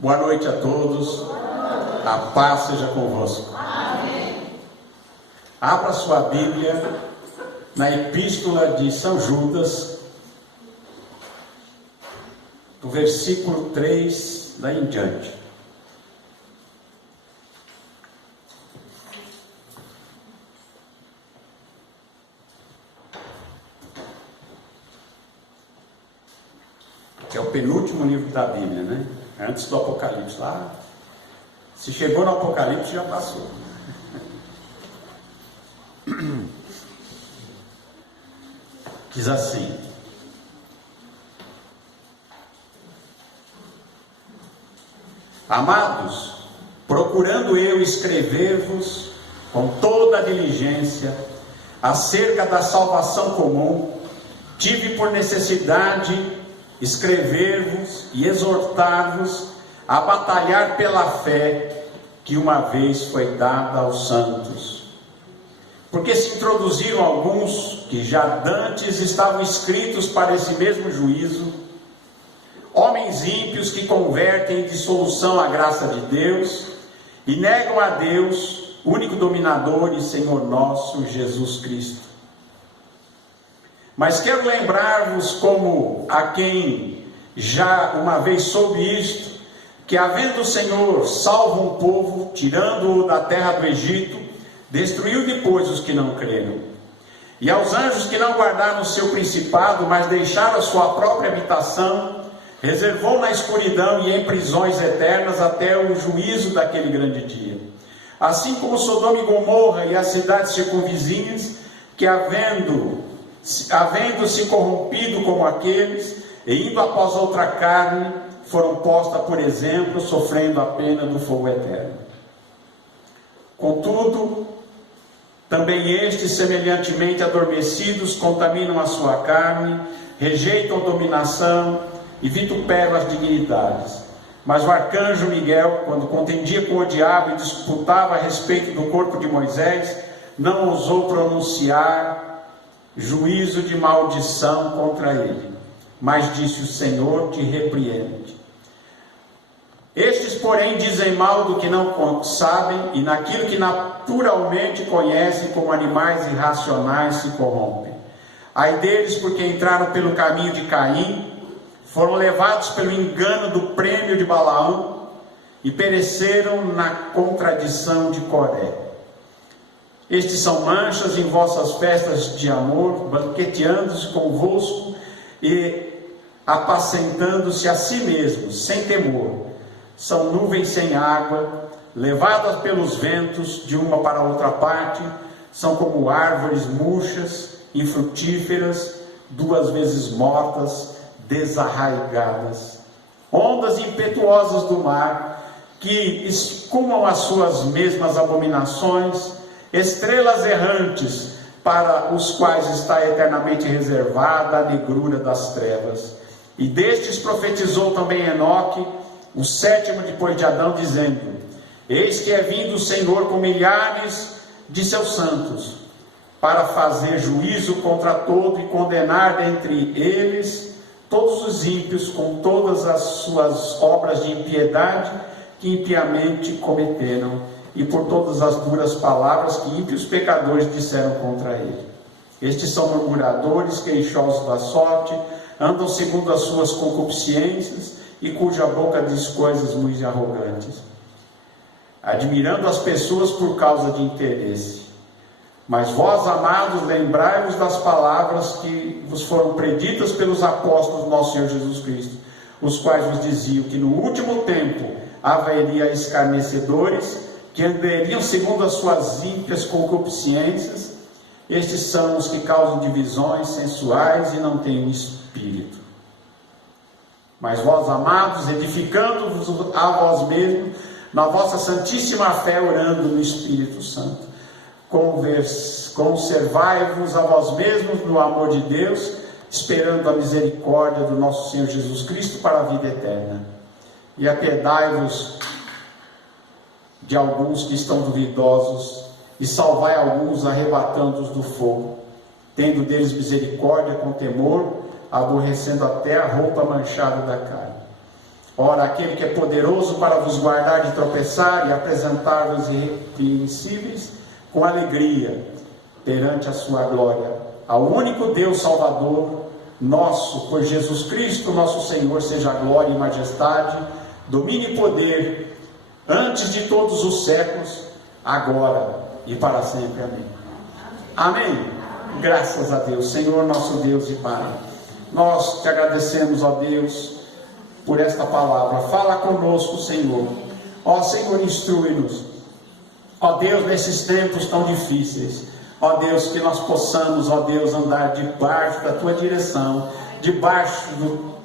Boa noite a todos. A paz seja convosco. Amém. Abra sua Bíblia na Epístola de São Judas, do versículo 3 daí em diante. Que é o penúltimo livro da Bíblia, né? Antes do Apocalipse. Lá, se chegou no Apocalipse, já passou. Diz assim: Amados, procurando eu escrever-vos com toda a diligência acerca da salvação comum, tive por necessidade escrever-vos e exortar-vos a batalhar pela fé que uma vez foi dada aos santos. Porque se introduziram alguns que já dantes estavam escritos para esse mesmo juízo, homens ímpios que convertem em dissolução a graça de Deus e negam a Deus, único dominador e Senhor nosso, Jesus Cristo. Mas quero lembrar-vos, como a quem já uma vez soube isto, que havendo o Senhor salvo um povo, tirando-o da terra do Egito, destruiu depois os que não creram. E aos anjos que não guardaram o seu principado, mas deixaram a sua própria habitação, reservou na escuridão e em prisões eternas até o juízo daquele grande dia. Assim como Sodoma e Gomorra e as cidades circunvizinhas, que havendo-se corrompido como aqueles, e indo após outra carne, foram postas por exemplo, sofrendo a pena do fogo eterno. Contudo, também estes, semelhantemente adormecidos, contaminam a sua carne, rejeitam a dominação e vituperam as dignidades. Mas o arcanjo Miguel, quando contendia com o diabo e disputava a respeito do corpo de Moisés, não ousou pronunciar juízo de maldição contra ele, mas disse: o Senhor te repreende. Estes, porém, dizem mal do que não sabem, e naquilo que naturalmente conhecem, como animais irracionais se corrompem. Ai deles, porque entraram pelo caminho de Caim, foram levados pelo engano do prêmio de Balaão, e pereceram na contradição de Coré. Estes são manchas em vossas festas de amor, banqueteando-se convosco e apacentando-se a si mesmos, sem temor. São nuvens sem água, levadas pelos ventos de uma para outra parte, são como árvores murchas, infrutíferas, duas vezes mortas, desarraigadas. Ondas impetuosas do mar, que escumam as suas mesmas abominações, estrelas errantes, para os quais está eternamente reservada a negrura das trevas. E destes profetizou também Enoque, o sétimo depois de Adão, dizendo: eis que é vindo o Senhor com milhares de seus santos, para fazer juízo contra todo e condenar dentre eles todos os ímpios com todas as suas obras de impiedade que impiamente cometeram, e por todas as duras palavras que ímpios pecadores disseram contra ele. Estes são murmuradores, queixosos da sorte, andam segundo as suas concupiscências, e cuja boca diz coisas muito arrogantes, admirando as pessoas por causa de interesse. Mas vós, amados, lembrai-vos das palavras que vos foram preditas pelos apóstolos do nosso Senhor Jesus Cristo, os quais vos diziam que no último tempo haveria escarnecedores, que andariam segundo as suas ímpias concupiscências. Estes são os que causam divisões sensuais e não têm um espírito. Mas vós, amados, edificando-vos a vós mesmos na vossa santíssima fé, orando no Espírito Santo, conservai-vos a vós mesmos no amor de Deus, esperando a misericórdia do nosso Senhor Jesus Cristo para a vida eterna. E apiedai-vos de alguns que estão duvidosos, e salvai alguns, arrebatando-os do fogo, tendo deles misericórdia com temor, aborrecendo até a roupa manchada da carne. Ora, aquele que é poderoso para vos guardar de tropeçar e apresentar-vos irrepreensíveis com alegria perante a sua glória, ao único Deus Salvador nosso, por Jesus Cristo, nosso Senhor, seja glória e majestade, domínio e poder, antes de todos os séculos, agora e para sempre. Amém. Amém. Graças a Deus, Senhor nosso Deus e Pai, nós te agradecemos, ó Deus, por esta palavra. Fala conosco, Senhor. Ó Senhor, instrui-nos, ó Deus, nesses tempos tão difíceis. Ó Deus, que nós possamos, ó Deus, andar debaixo da tua direção, debaixo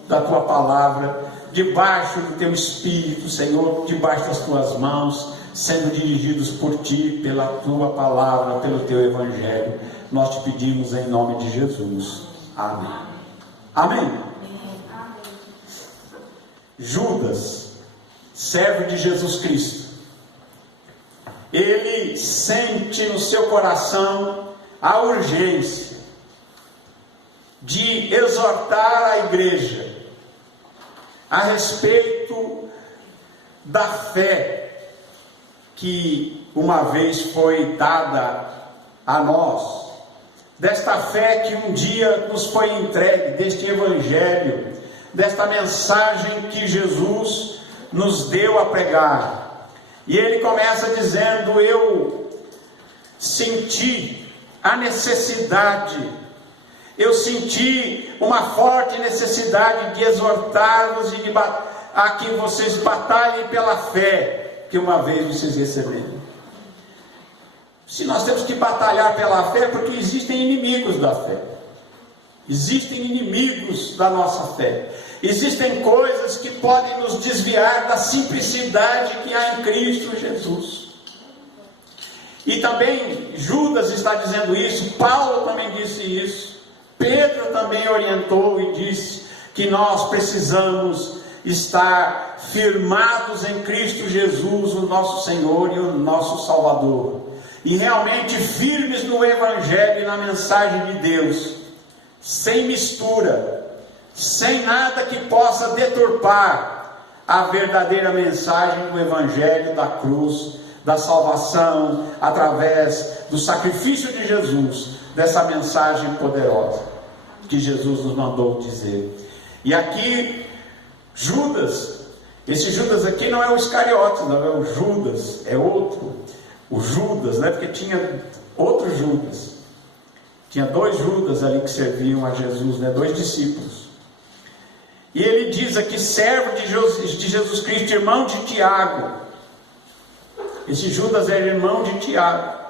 da tua palavra, debaixo do teu Espírito, Senhor, debaixo das tuas mãos, sendo dirigidos por ti, pela tua palavra, pelo teu Evangelho. Nós te pedimos em nome de Jesus. Amém. Amém. Judas, servo de Jesus Cristo, ele sente no seu coração a urgência de exortar a igreja a respeito da fé que uma vez foi dada a nós, desta fé que um dia nos foi entregue, deste Evangelho, desta mensagem que Jesus nos deu a pregar. E ele começa dizendo: eu senti a necessidade, eu senti uma forte necessidade de exortar-vos e a que vocês batalhem pela fé que uma vez vocês receberam. Se nós temos que batalhar pela fé, porque existem inimigos da fé, existem inimigos da nossa fé, existem coisas que podem nos desviar da simplicidade que há em Cristo Jesus. E também Judas está dizendo isso, Paulo também disse isso, Pedro também orientou e disse que nós precisamos estar firmados em Cristo Jesus, o nosso Senhor e o nosso Salvador, e realmente firmes no Evangelho e na mensagem de Deus, sem mistura, sem nada que possa deturpar a verdadeira mensagem do Evangelho da cruz, da salvação, através do sacrifício de Jesus, dessa mensagem poderosa que Jesus nos mandou dizer. E aqui, Judas, esse Judas aqui não é o Iscariotes, não é o Judas, é outro, o Judas, né? Porque tinha outro Judas, tinha dois Judas ali que serviam a Jesus, né? Dois discípulos. E ele diz aqui, servo de Jesus Cristo, irmão de Tiago. Esse Judas era irmão de Tiago.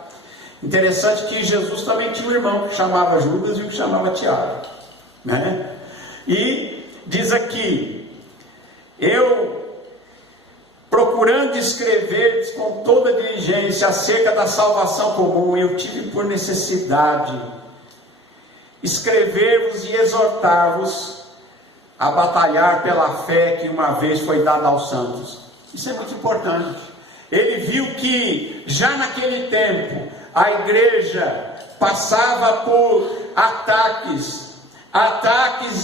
Interessante que Jesus também tinha um irmão que chamava Judas e o que chamava Tiago, né? E diz aqui, eu procurando escrever com toda diligência acerca da salvação comum, eu tive por necessidade escrever-vos e exortar-vos a batalhar pela fé que uma vez foi dada aos santos. Isso é muito importante. Ele viu que já naquele tempo a igreja passava por ataques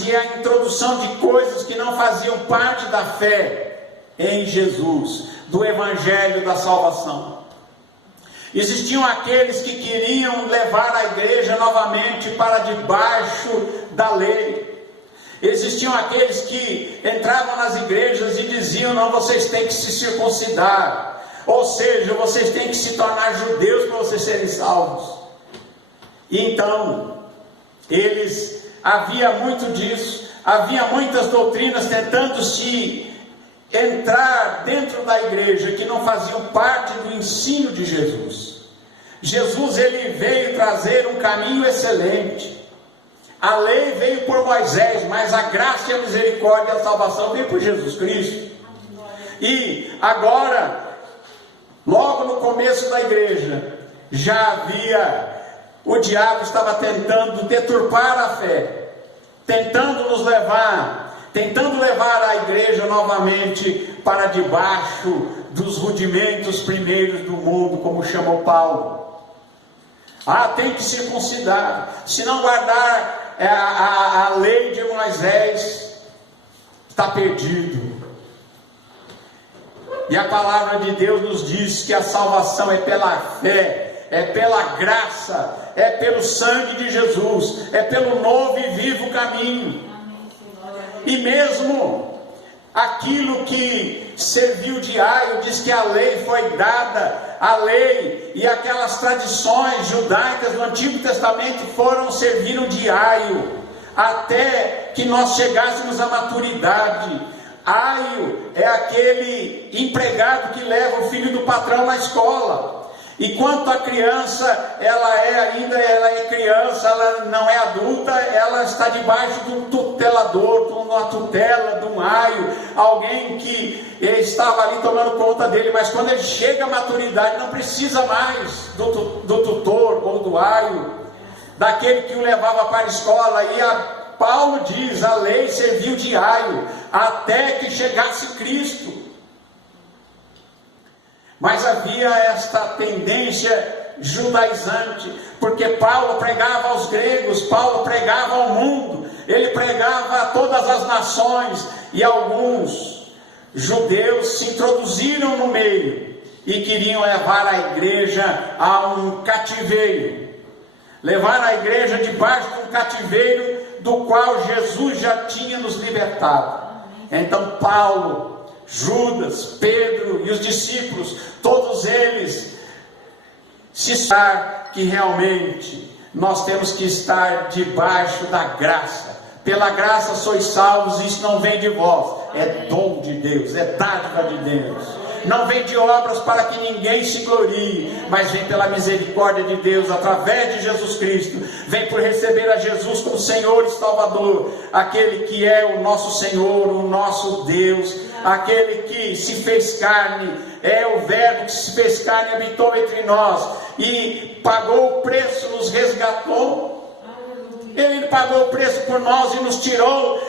e a introdução de coisas que não faziam parte da fé em Jesus, do Evangelho da salvação. Existiam aqueles que queriam levar a igreja novamente para debaixo da lei. Existiam aqueles que entravam nas igrejas e diziam: não, vocês têm que se circuncidar, ou seja, vocês têm que se tornar judeus para vocês serem salvos. E então, havia muito disso, havia muitas doutrinas tentando se entrar dentro da igreja que não faziam parte do ensino de Jesus. Jesus, ele veio trazer um caminho excelente. A lei veio por Moisés, mas a graça e a misericórdia e a salvação veio por Jesus Cristo. E agora, logo no começo da igreja, o diabo estava tentando deturpar a fé, tentando levar a igreja novamente para debaixo dos rudimentos primeiros do mundo, como chamou Paulo. Tem que circuncidar, se não guardar a lei de Moisés, está perdido. E a palavra de Deus nos diz que a salvação é pela fé, é pela graça, é pelo sangue de Jesus, é pelo novo e vivo caminho. E mesmo aquilo que serviu de aio, diz que a lei foi dada, a lei e aquelas tradições judaicas do Antigo Testamento serviram de aio, até que nós chegássemos à maturidade. Aio é aquele empregado que leva o filho do patrão na escola. Enquanto a criança, ela é criança, ela não é adulta, ela está debaixo de um tutelador, de uma tutela, de um aio, alguém que estava ali tomando conta dele, mas quando ele chega à maturidade, não precisa mais do tutor ou do aio, daquele que o levava para a escola. E Paulo diz, a lei serviu de aio, até que chegasse Cristo. Mas havia esta tendência judaizante, porque Paulo pregava aos gregos, Paulo pregava ao mundo, ele pregava a todas as nações, e alguns judeus se introduziram no meio, e queriam levar a igreja a um cativeiro, levar a igreja debaixo de um cativeiro, do qual Jesus já tinha nos libertado. Então Paulo, Judas, Pedro e os discípulos, todos eles se sabem que realmente nós temos que estar debaixo da graça. Pela graça sois salvos, isso não vem de vós, é dom de Deus, é dádiva de Deus. Não vem de obras para que ninguém se glorie, mas vem pela misericórdia de Deus, através de Jesus Cristo. Vem por receber a Jesus como Senhor e Salvador, aquele que é o nosso Senhor, o nosso Deus, aquele que se fez carne, é o Verbo que se fez carne e habitou entre nós, e pagou o preço, nos resgatou. Ele pagou o preço por nós e nos tirou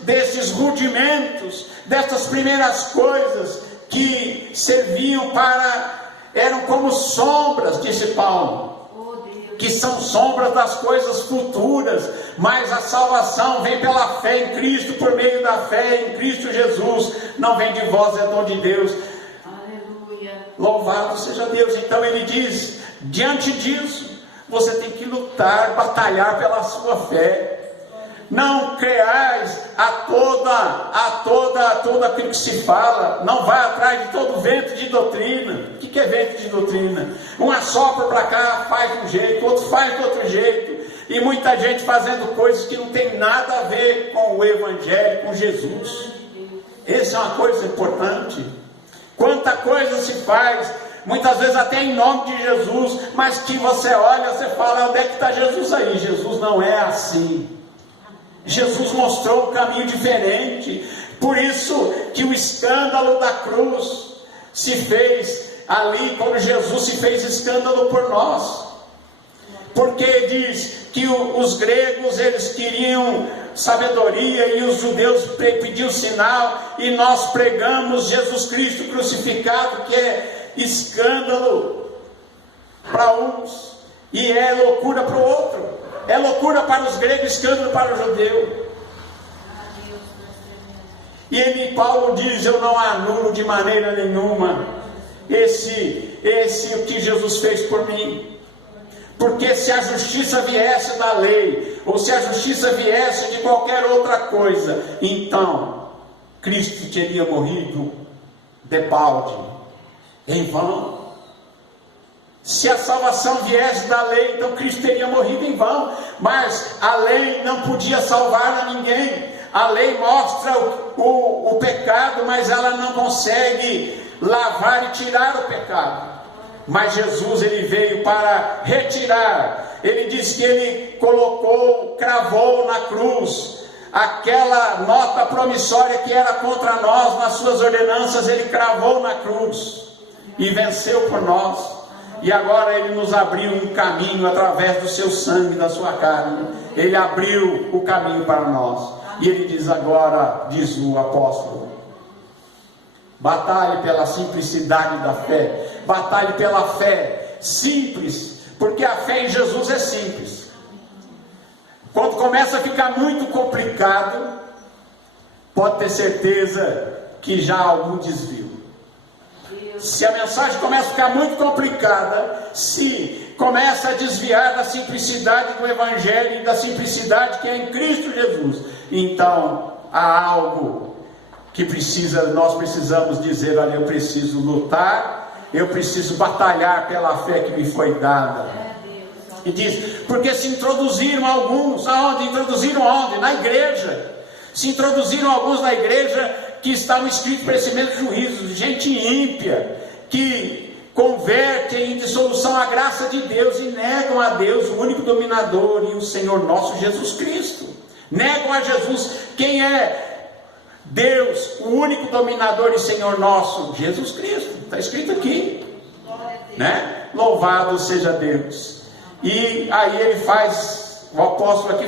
desses rudimentos, destas primeiras coisas que serviam eram como sombras, disse Paulo, que são sombras das coisas futuras, mas a salvação vem pela fé em Cristo, por meio da fé em Cristo Jesus, não vem de vós, é dom de Deus. Aleluia. Louvado seja Deus. Então ele diz, diante disso, você tem que lutar, batalhar pela sua fé. Não creais a todo aquilo que se fala. Não vá atrás de todo vento de doutrina. O que é vento de doutrina? Um assopra para cá, faz de um jeito, outro faz de outro jeito. E muita gente fazendo coisas que não tem nada a ver com o Evangelho, com Jesus. Essa é uma coisa importante. Quanta coisa se faz, muitas vezes até em nome de Jesus, mas que você olha, você fala, onde é que está Jesus aí? Jesus não é assim. Jesus mostrou um caminho diferente. Por isso que o escândalo da cruz se fez ali, quando Jesus se fez escândalo por nós. Porque diz que os gregos, eles queriam sabedoria, e os judeus pediam sinal, e nós pregamos Jesus Cristo crucificado, que é escândalo para uns e é loucura para o outro. É loucura para os gregos, escândalo para o judeu. E Paulo diz, eu não anulo de maneira nenhuma o que Jesus fez por mim. Porque se a justiça viesse da lei, ou se a justiça viesse de qualquer outra coisa, então Cristo teria morrido de balde, em vão. Se a salvação viesse da lei, então Cristo teria morrido em vão. Mas a lei não podia salvar a ninguém. A lei mostra o pecado, mas ela não consegue lavar e tirar o pecado. Mas Jesus, ele veio para retirar. Ele diz que ele cravou na cruz aquela nota promissória que era contra nós, nas suas ordenanças, ele cravou na cruz e venceu por nós. E agora ele nos abriu um caminho através do seu sangue, da sua carne. Ele abriu o caminho para nós. E ele diz agora, diz o apóstolo, batalhe pela simplicidade da fé. Batalhe pela fé simples, porque a fé em Jesus é simples. Quando começa a ficar muito complicado, pode ter certeza que já há algum desvio. se a mensagem começa a ficar muito complicada, se começa a desviar da simplicidade do Evangelho e da simplicidade que é em Cristo Jesus, então há algo que nós precisamos dizer: olha, eu preciso lutar, eu preciso batalhar pela fé que me foi dada. E diz, porque se introduziram alguns, aonde? Introduziram aonde? Na igreja. Se introduziram alguns na igreja que estavam inscritos para esse mesmo juízo, gente ímpia, que convertem em dissolução a graça de Deus e negam a Deus, o único dominador, e o Senhor nosso Jesus Cristo. Negam a Jesus. Quem é Deus, o único dominador e Senhor nosso? Jesus Cristo. Está escrito aqui, né? Louvado seja Deus. E aí ele faz, o apóstolo aqui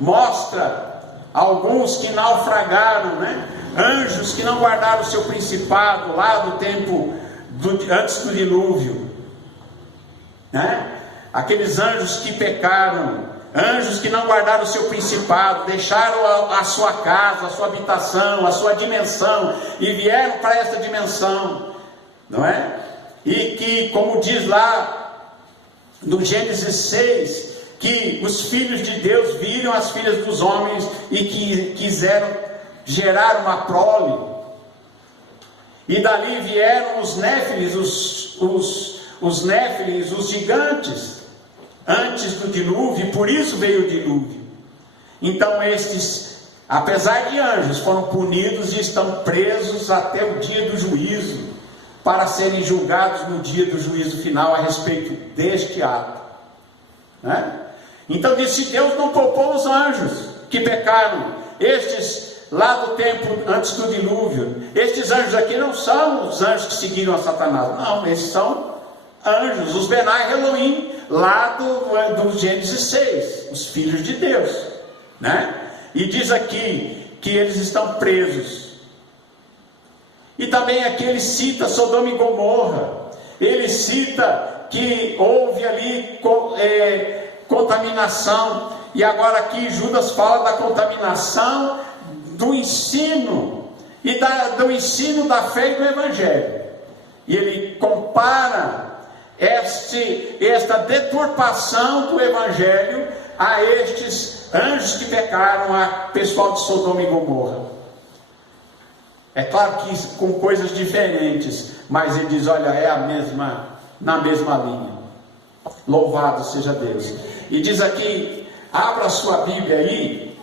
mostra alguns que naufragaram, né? Anjos que não guardaram o seu principado lá do tempo antes do dilúvio, né? Aqueles anjos que pecaram, anjos que não guardaram o seu principado, deixaram a sua casa, a sua habitação, a sua dimensão, e vieram para essa dimensão, não é? E que, como diz lá no Gênesis 6, que os filhos de Deus viram as filhas dos homens e que quiseram gerar uma prole, e dali vieram os néfilis, os néfilis, os gigantes, antes do dilúvio, e por isso veio o dilúvio. Então estes, apesar de anjos, foram punidos e estão presos até o dia do juízo, para serem julgados no dia do juízo final a respeito deste ato, né? Então disse: Deus não poupou os anjos que pecaram, estes lá do tempo antes do dilúvio. Estes anjos aqui não são os anjos que seguiram a Satanás, não, esses são anjos, os Benai Elohim, lá do Gênesis 6, os filhos de Deus, né? E diz aqui que eles estão presos. E também aqui ele cita Sodoma e Gomorra, ele cita que houve ali contaminação, e agora aqui Judas fala da contaminação do ensino, e do ensino da fé e do Evangelho, e ele compara esta deturpação do Evangelho a estes anjos que pecaram, a pessoal de Sodoma e Gomorra. É claro que com coisas diferentes, mas ele diz: olha, é na mesma linha. Louvado seja Deus. E diz aqui, abra a sua Bíblia aí,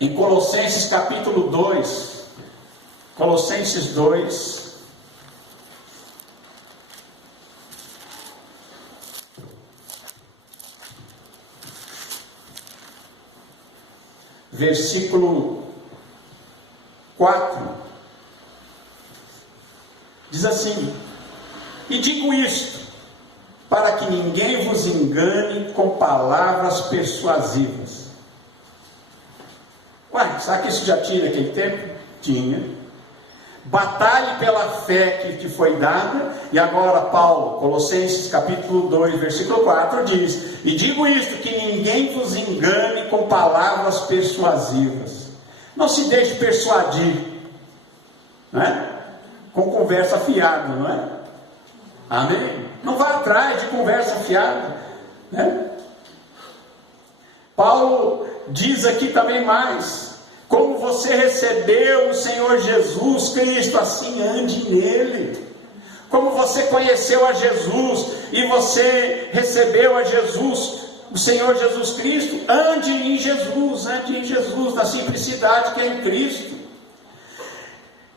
em Colossenses capítulo 2, Colossenses 2, versículo 4, diz assim: e digo isto, para que ninguém vos engane com palavras persuasivas. Ué, será que isso já tinha naquele tempo? Tinha. Batalhe pela fé que te foi dada. E agora Paulo, Colossenses capítulo 2, versículo 4 diz: e digo isto, que ninguém vos engane com palavras persuasivas. Não se deixe persuadir, não é? Com conversa fiada, não é? Amém? Não vá atrás de conversa fiada, né? Paulo diz aqui também mais: como você recebeu o Senhor Jesus Cristo, assim ande nele. Como você conheceu a Jesus e você recebeu a Jesus, o Senhor Jesus Cristo, ande em Jesus, na simplicidade que é em Cristo.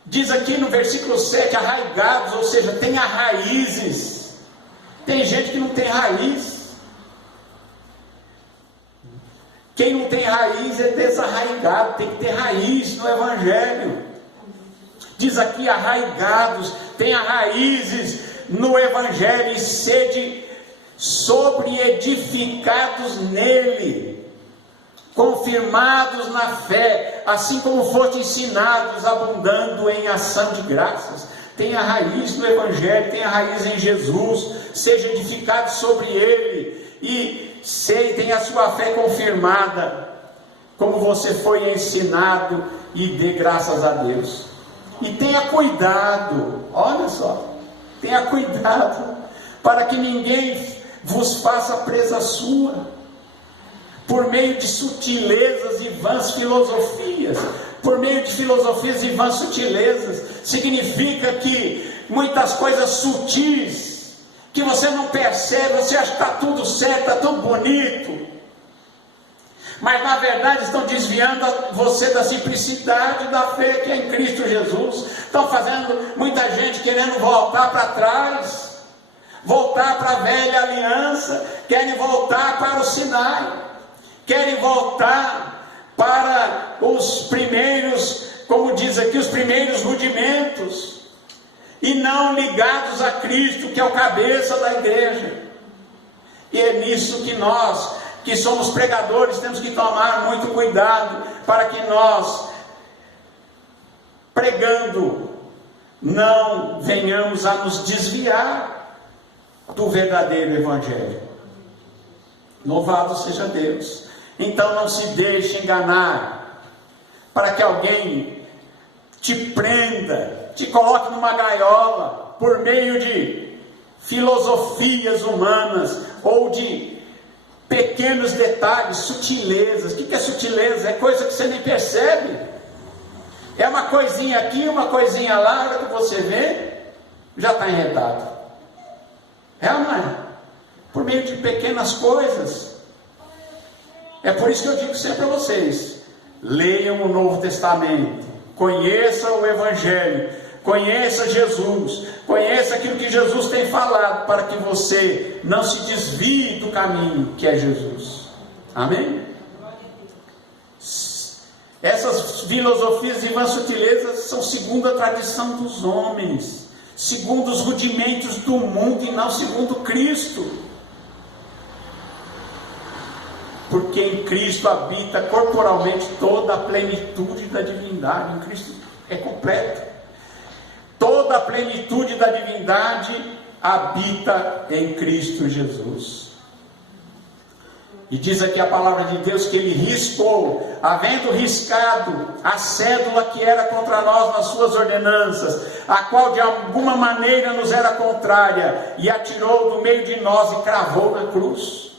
Diz aqui no versículo 7, arraigados, ou seja, tenha raízes. Tem gente que não tem raiz. Quem não tem raiz é desarraigado, tem que ter raiz no Evangelho. Diz aqui, arraigados, tenha raízes no Evangelho e sede sobreedificados nele, confirmados na fé, assim como foste ensinados, abundando em ação de graças. Tenha raiz no Evangelho, tenha raiz em Jesus, seja edificado sobre ele, e tenha a sua fé confirmada, como você foi ensinado, e dê graças a Deus. E tenha cuidado, olha só, tenha cuidado, para que ninguém vos faça presa sua, por meio de sutilezas e vãs filosofias. Por meio de filosofias e vãs sutilezas, significa que muitas coisas sutis, que você não percebe, você acha que está tudo certo, está tudo bonito, mas na verdade estão desviando você da simplicidade da fé que é em Cristo Jesus. Estão fazendo muita gente querendo voltar para trás, voltar para a velha aliança, querem voltar para o Sinai, querem voltar para os primeiros, como diz aqui, os primeiros rudimentos, e não ligados a Cristo, que é o cabeça da igreja. E é nisso que nós, que somos pregadores, temos que tomar muito cuidado, para que nós, pregando, não venhamos a nos desviar do verdadeiro Evangelho. Louvado seja Deus. Então não se deixe enganar, para que alguém te prenda, te coloque numa gaiola, por meio de filosofias humanas, ou de pequenos detalhes, sutilezas. O que é sutileza? É coisa que você nem percebe, é uma coisinha aqui, uma coisinha lá, na hora que você vê, já está enredado. É ou não é? Por meio de pequenas coisas. É por isso que eu digo sempre a vocês: leiam o Novo Testamento, conheçam o Evangelho, conheça Jesus, conheça aquilo que Jesus tem falado, para que você não se desvie do caminho que é Jesus. Amém? Essas filosofias e vãs sutilezas são segundo a tradição dos homens, segundo os rudimentos do mundo e não segundo Cristo. Porque em Cristo habita corporalmente toda a plenitude da divindade. Em Cristo é completo. Toda a plenitude da divindade habita em Cristo Jesus. E diz aqui a palavra de Deus que ele riscou, havendo riscado a cédula que era contra nós nas suas ordenanças, a qual de alguma maneira nos era contrária, e atirou do meio de nós e cravou na cruz.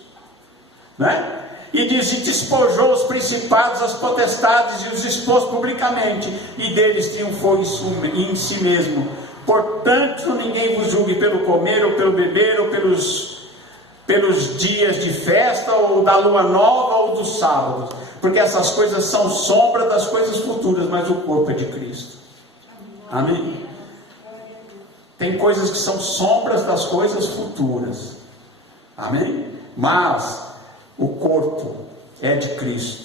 Né? E diz: e despojou os principados, as potestades, e os expôs publicamente, e deles triunfou em si mesmo. Portanto, ninguém vos julgue pelo comer, ou pelo beber, ou pelos dias de festa, ou da lua nova, ou dos sábados, porque essas coisas são sombra das coisas futuras, mas o corpo é de Cristo. Amém? Tem coisas que são sombras das coisas futuras. Amém? Mas o corpo é de Cristo.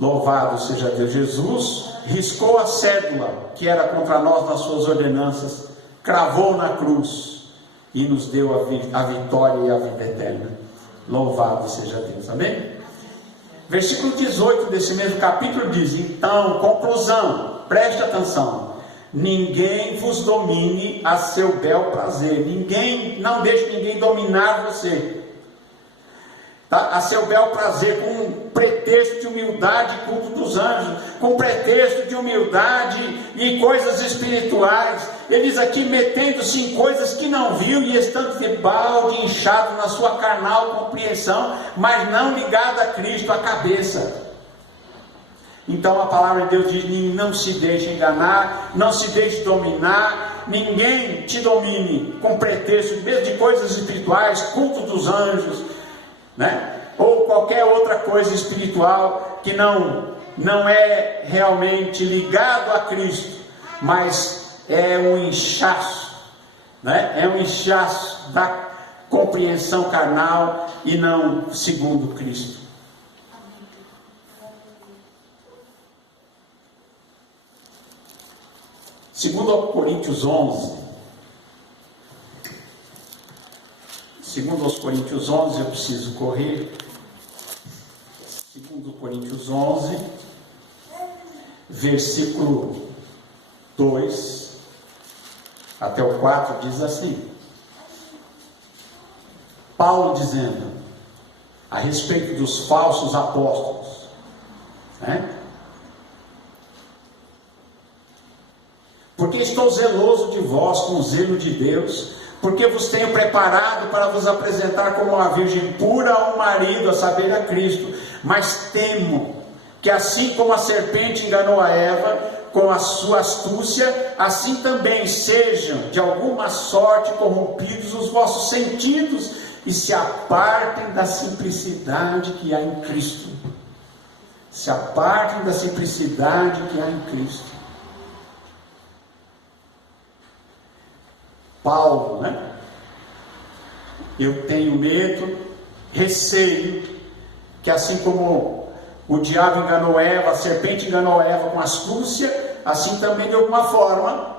Louvado seja Deus. Jesus riscou a cédula que era contra nós nas suas ordenanças, cravou na cruz e nos deu a vitória e a vida eterna. Louvado seja Deus. Amém? Versículo 18 desse mesmo capítulo diz: então, conclusão, preste atenção: ninguém vos domine a seu bel prazer. Não deixe ninguém dominar você, tá? A seu bel prazer, com pretexto de humildade e culto dos anjos, com pretexto de humildade e coisas espirituais. Ele diz aqui: metendo-se em coisas que não viu, e estando de balde inchado na sua carnal compreensão, mas não ligado a Cristo, a cabeça. Então a palavra de Deus diz: não se deixe enganar, não se deixe dominar, ninguém te domine com pretexto mesmo de coisas espirituais, culto dos anjos, né? Ou qualquer outra coisa espiritual que não é realmente ligado a Cristo, mas é um inchaço, né? É um inchaço da compreensão carnal e não segundo Cristo. Segundo aos Coríntios 11, eu preciso correr. Segundo Coríntios 11, versículo 2 até o 4, diz assim: Paulo dizendo a respeito dos falsos apóstolos, né? porque estou zeloso de vós com o zelo de Deus, porque vos tenho preparado para vos apresentar como uma virgem pura ao marido, a saber, a Cristo. Mas temo que assim como a serpente enganou a Eva com a sua astúcia, assim também sejam de alguma sorte corrompidos os vossos sentidos e se apartem da simplicidade que há em Cristo. Se apartem da simplicidade que há em Cristo. Paulo, né? Eu tenho medo, receio, que assim como o diabo enganou Eva, a serpente enganou Eva com astúcia, assim também de alguma forma